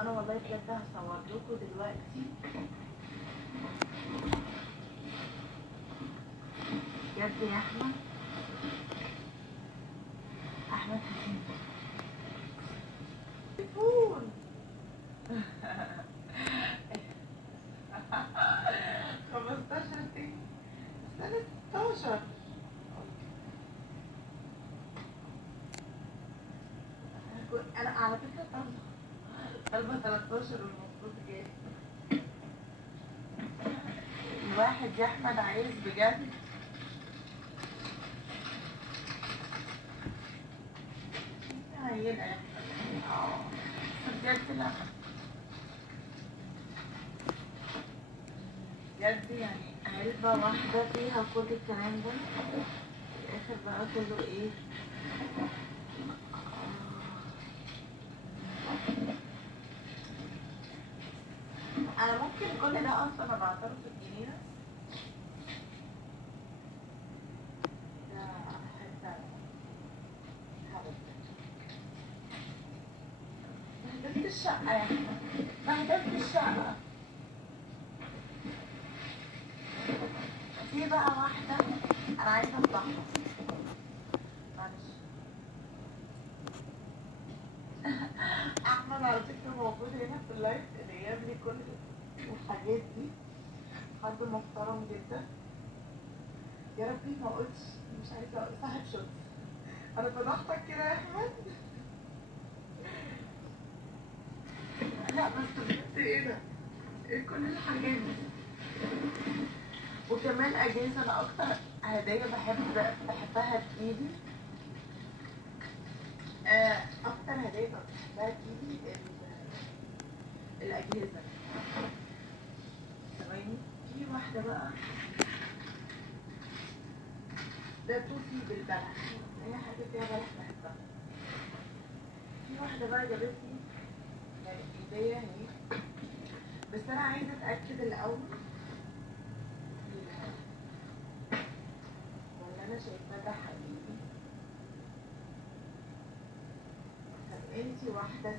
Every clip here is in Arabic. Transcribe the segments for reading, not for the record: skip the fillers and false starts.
انا والله بجد هصور لكم دلوقتي بجد يا احمد حسين تليفون 15 تاني سنة 16. انا على فكرة طالبة 13 والمفروض جاي. الواحد يا احمد عايز بجد عيلة يا احمد. بجد لا بجد يعني علبة واحدة فيها كل الكلام ده في الآخر بقى كله ايه. أنا ممكن كل ده أصلا أبعتله في الجنينة. ده حتة حبيبتي بهدلت الشقة يا أحمد بهدلت الشقة. في بقى واحدة أنا عايزة أفضحها معلش. احمد على فكره موجود هنا في اللايف اللي جاب لي كل الحاجات دي. حد محترم جدا. يا ربي ما قلتش مش عايزه اقول صاحب شوت. انا فضحتك كده يا احمد. لا بس بجد ايه ده؟ ايه كل الحاجات دي؟ وكمان اجهزه. انا اكتر هديه بحبها تجيلي اكتر هديه بحبها تجيلي الاجهزه. ثواني في واحده بقى ده توفي بالبلح. هي حاجه فيها بلح بحبها. في واحده بقى جابتني يعني هديه اهي. بس انا عايزه اتاكد الاول ولا انا شايفاه ده حقيقي. طب انتي واحده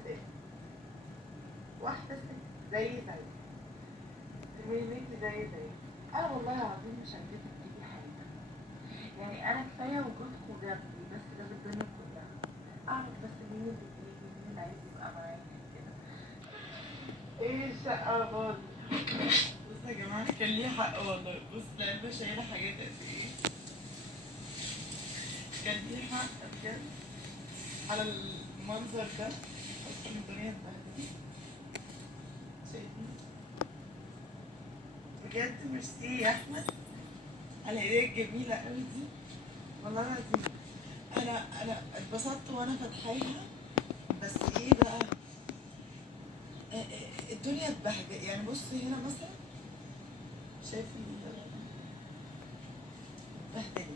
ست زي تميمتي زي انا والله العظيم مش هجيبك تجيبي حاجه. يعني انا كفايه وجودكم جنبي بس ده بالدنيا كلها. اعرف بس مين اللي بيجي مين اللي عايز يبقى معايا كده. ايه الشقه خالص. بصوا يا جماعه كان ليه حق والله. بص العلبه شايله حاجات قد ايه. كان ليه حق بجد على المنظر ده. اصلا الدنيا اتبهدلت. شايفين بجد ميرسي يا احمد على الهديه الجميله قوي دي. والله العظيم انا اتبسطت وانا فاتحاها. بس ايه بقى الدنيا اتبهدلت. يعني بصي هنا مثلا شايف اتبهدلت.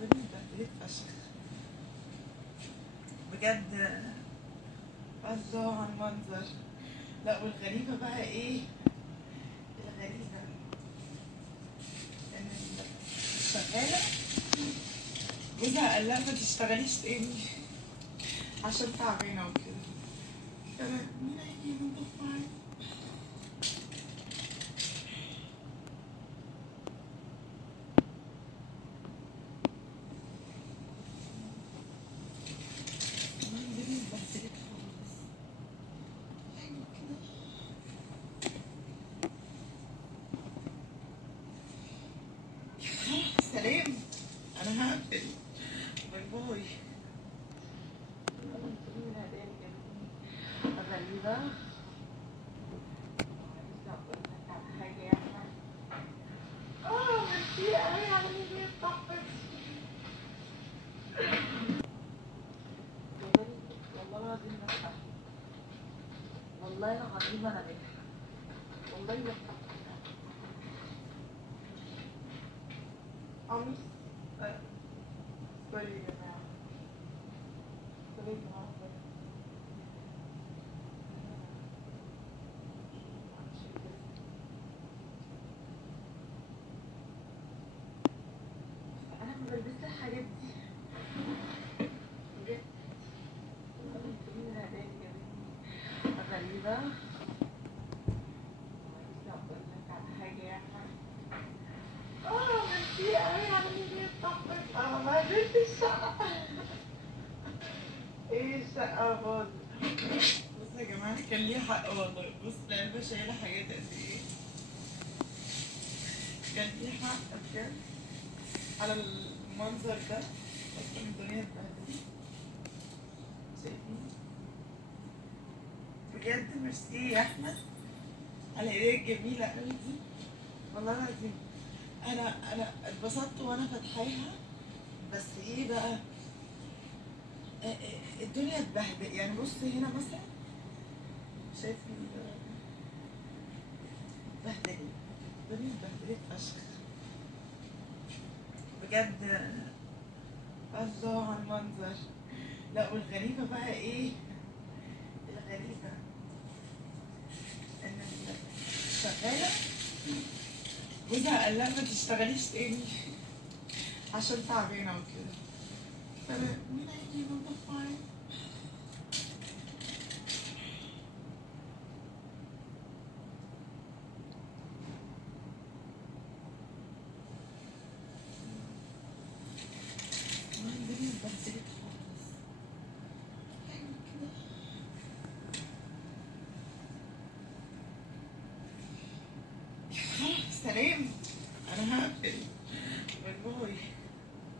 الدنيا اتبهدلت فشخ بجد. الله على المنظر. لا والغريبة بقى ايه. الغريبة ان الشغالة جوزها قال لها ما تشتغليش تاني عشان تعبانة وكده. مين هيجي ينضف معايا؟ الدنيا اتبهدلت خالص. يعني كده. سلام انا هقفل. باي باي. غريبة. عايزة اقول لك على حاجة يا احمد. ميرسي قوي على الهدية بتاعتك. والله العظيم بفتح. والله العظيم انا بفتح. والله بفتح. قميص سوري يا جماعة. سوري يا جماعة. انا ما بلبسش الحاجات دي بجد. غريبة عايزة اقول لك على حاجة يا احمد. ميرسي قوي على اللي بتطبق. ما نزلت الشقة. ايه الشقة باظت. بصوا يا جماعة كان ليه حق والله. بص العلبة شايلة حاجات قد ايه. كان ليه حق بجد على المنظر ده. اصلا الدنيا اتبهدلت. شايفين بجد. ميرسي يا احمد على ايديك الجميلة قوي دي. والله العظيم انا اتبسطت وانا فاتحاها. بس ايه بقى، الدنيا اتبهدل. يعني بص هنا مثلا شايف اتبهدلت. الدنيا اتبهدلت فشخ بجد. الله على المنظر. لا والغريبة بقى ايه، الغريبة ان الشغالة جوزها قال لها ما تشتغليش تاني عشان تعبانة وكده. فمين هيجي ينضف معايا؟